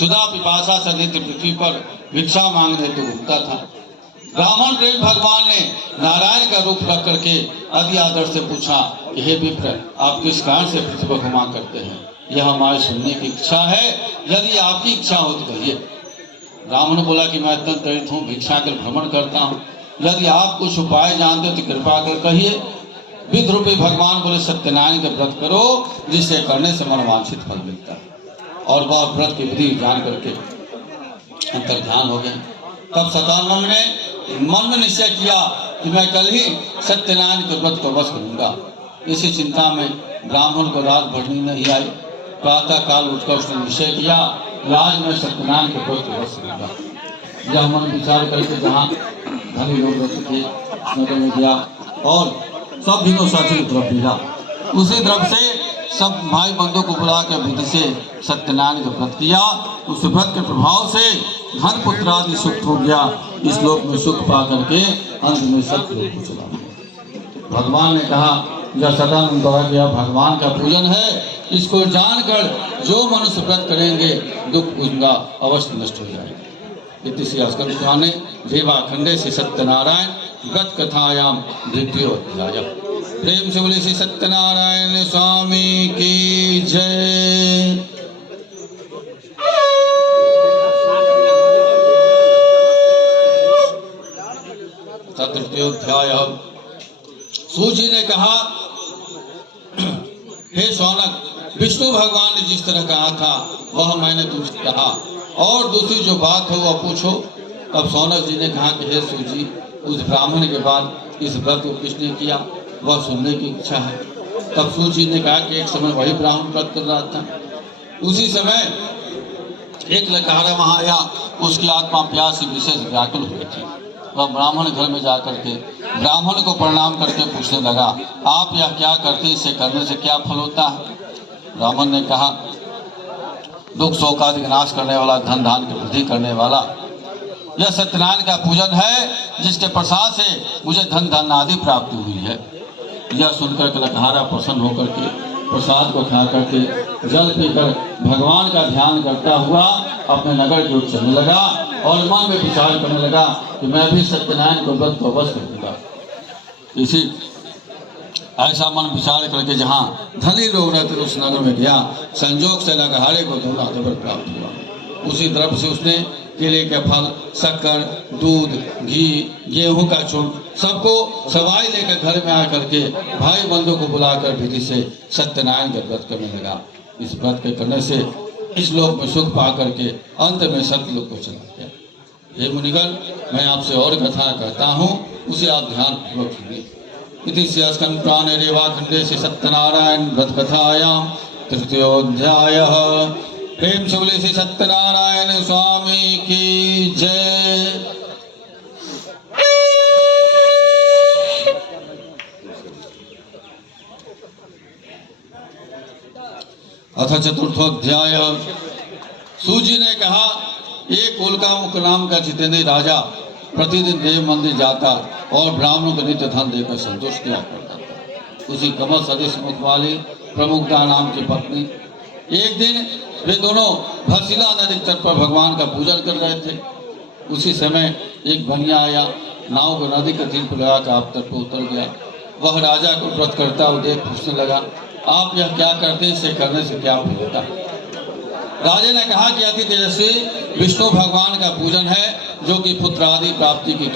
क्षुधा पिपासा से नित्य पृथ्वी पर भिक्षा मांगने तो घूमता था। ब्राह्मण प्रेम भगवान ने नारायण का रूप रख करके अति आदर से पूछा कि हे विप्र, आप किस कारण से पृथ्वी पर घुमा करते हैं? यह हमारे सुनने की इच्छा है, यदि आपकी इच्छा हो तो कहिए। ब्राह्मण बोला कि मैं अत्यंत दरिद्र हूँ, भिक्षा कर भ्रमण करता हूँ, यदि आप कुछ उपाय जानते हो तो कृपा कर कहिए। विद्रूपी भगवान बोले सत्यनारायण का व्रत करो, जिसे करने से मनोवांछित फल मिलता है। और वह व्रत की विधि जान करके अंतर्ध्यान हो गए। तब सतानंद ने मन में निश्चय किया कि मैं कल ही सत्यनारायण के व्रत को वश करूंगा। इसी चिंता में ब्राह्मण को रात भर नींद नहीं आई। प्रातः काल उठकर उसने निश्चय किया आज मैं सत्यनारायण के व्रत को वश करूंगा। यह मन विचार करके जहाँ धनी लोग रहते थे नगर में गया और सब दिनों साथी द्रव्य मिला। उसी द्रव्य से सब भाई बंधु को बुला कर विधि से सत्यनारायण का व्रत किया। उस व्रत के प्रभाव से धन पुत्र आदि सुख हो गया। इस लोक में सुख पा करके अंत में सत्य लोक को चला गया। भगवान ने कहा यह सदानंद द्वारा किया भगवान का पूजन है, इसको जानकर जो मनुष्य व्रत करेंगे दुख उनका अवश्य नष्ट हो जाएगा। इति श्री अस्कंद पुराणे रेवाखंडे श्री सत्यनारायण व्रत कथायाम द्वितीयोऽध्याय। प्रेम से बोले श्री सत्यनारायण स्वामी की जय। तृतीयोऽध्याय। सूत जी ने कहा हे शौनक, विष्णु भगवान ने जिस तरह कहा था वह मैंने तुमसे कहा, और दूसरी जो बात हो वह पूछो। तब शौनक जी ने कहा कि हे सूत जी, उस ब्राह्मण के बाद इस व्रत को किसने किया वह सुनने की इच्छा है। तब सूत जी ने कहा कि एक समय वही ब्राह्मण व्रत कर रहा था। उसी समय एक लकहरा वहां आया, उसकी आत्मा प्यास से विशेष व्याकुल हुई थी। वह ब्राह्मण घर में जाकर के ब्राह्मण को प्रणाम करके पूछने लगा आप यह क्या करते, इसे करने से क्या फल होता है? ब्राह्मण ने कहा दुख शोक आदि नाश करने वाला, धन धान की वृद्धि करने वाला यह सत्यनारायण का पूजन है, जिसके प्रसाद से मुझे धन धन आदि प्राप्ति हुई है। यह सुनकर लकहरा प्रसन्न होकर के प्रसाद को खा करके जल पीकर भगवान का ध्यान करता हुआ अपने नगर की ओर चलने लगा और मन में विचार करने लगा कि मैं भी सत्यनारायण को व्रत को वश करूंगा। इसी ऐसा मन विचार करके जहाँ धनी लोग रहते उस नगर में गया। संजोग से लकहरे को धोना खबर प्राप्त हुआ। उसी द्रव्य से उसने केले के फल, शक्कर, दूध, घी, गेहूं का चूर्ण सबको सवाई लेकर घर में आकर के भाई बंधु को बुलाकर विधि से सत्यनारायण का व्रत करने लगा। इस व्रत के करने से इस लोक में सुख पा करके अंत में सत्यलोक को चला गया। हे मुनिगण, मैं आपसे और कथा कहता हूँ, उसे आप ध्यान पूर्वक सुनिए। इति श्री अस्कंद पुराणे रेवाखंडे श्री सत्यनारायण व्रत कथायां तृतीयोऽध्याय। प्रेम से बोले श्री सत्यनारायण स्वामी की जय। अथ चतुर्थोऽध्याय। सूत जी ने कहा एक उल्कामुख नाम का जितेंद्र राजा प्रतिदिन देव मंदिर जाता और ब्राह्मणों को नित्य धन देकर संतुष्ट किया करता था। उसी कमल सदृश मुख वाली प्रमुखता नाम की पत्नी एक दिन वे दोनों भसीला नदी तट पर भगवान का पूजन कर रहे थे। उसी समय एक बनिया आया, नाव को नदी के तीर पर लगा कर आप तट पर उतर गया। वह राजा को व्रत करता हुआ देख पूछने लगा आप यह क्या करते हैं, इसे करने से क्या फल होता है? राजा ने कहा कि अति तेजस्वी विष्णु भगवान का पूजन है, जो कि पुत्र आदि प्राप्ति की